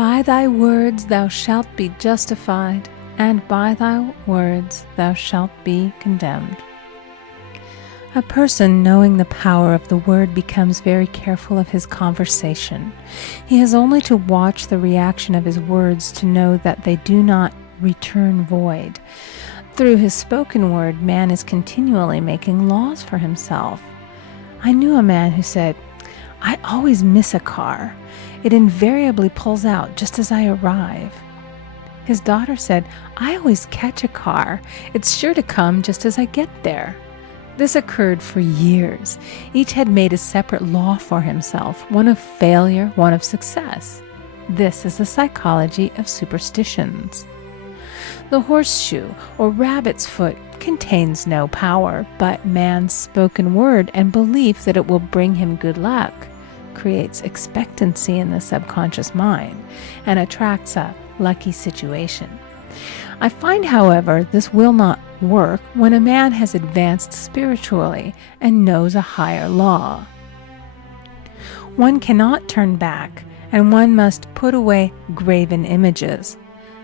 By thy words thou shalt be justified, and by thy words thou shalt be condemned. A person knowing the power of the word becomes very careful of his conversation. He has only to watch the reaction of his words to know that they do not return void. Through his spoken word, man is continually making laws for himself. I knew a man who said, "I always miss a car. It invariably pulls out just as I arrive." His daughter said, "I always catch a car. It's sure to come just as I get there." This occurred for years. Each had made a separate law for himself, one of failure, one of success. This is the psychology of superstitions. The horseshoe or rabbit's foot contains no power, but man's spoken word and belief that it will bring him good luck creates expectancy in the subconscious mind and attracts a lucky situation. I find, however, this will not work when a man has advanced spiritually and knows a higher law. One cannot turn back, and one must put away graven images.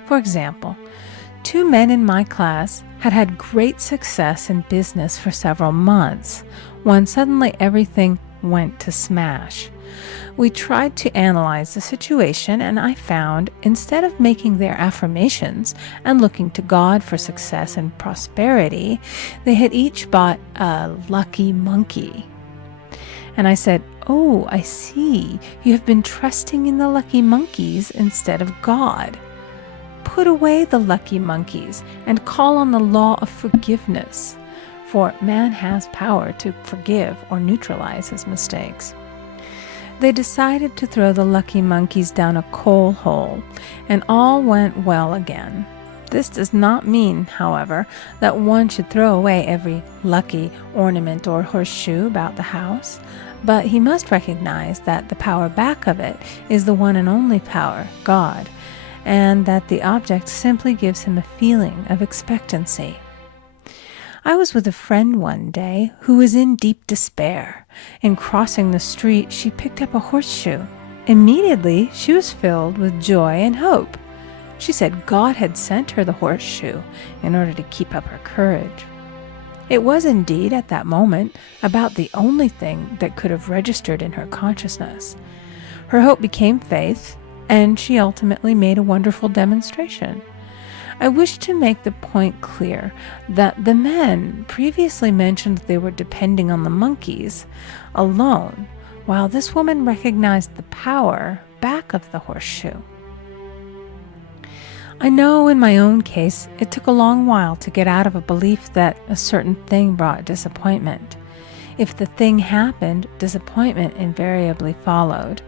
For example, 2 men in my class had had great success in business for several months, when suddenly everything went to smash. We tried to analyze the situation, and I found, instead of making their affirmations and looking to God for success and prosperity, they had each bought a lucky monkey. And I said, "Oh, I see. You have been trusting in the lucky monkeys instead of God. Put away the lucky monkeys and call on the law of forgiveness, for man has power to forgive or neutralize his mistakes." They decided to throw the lucky monkeys down a coal hole, and all went well again. This does not mean, however, that one should throw away every lucky ornament or horseshoe about the house, but he must recognize that the power back of it is the one and only power, God, and that the object simply gives him a feeling of expectancy. I was with a friend one day who was in deep despair. In crossing the street, she picked up a horseshoe. Immediately, she was filled with joy and hope. She said God had sent her the horseshoe in order to keep up her courage. It was indeed, at that moment, about the only thing that could have registered in her consciousness. Her hope became faith, and she ultimately made a wonderful demonstration. I wish to make the point clear that the men previously mentioned they were depending on the monkeys alone, while this woman recognized the power back of the horseshoe. I know in my own case it took a long while to get out of a belief that a certain thing brought disappointment. If the thing happened, disappointment invariably followed.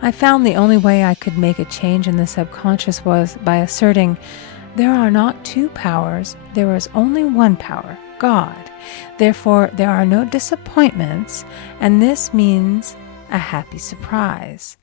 I found the only way I could make a change in the subconscious was by asserting, there are not 2 powers, there is only one power, God. Therefore, there are no disappointments, and this means a happy surprise.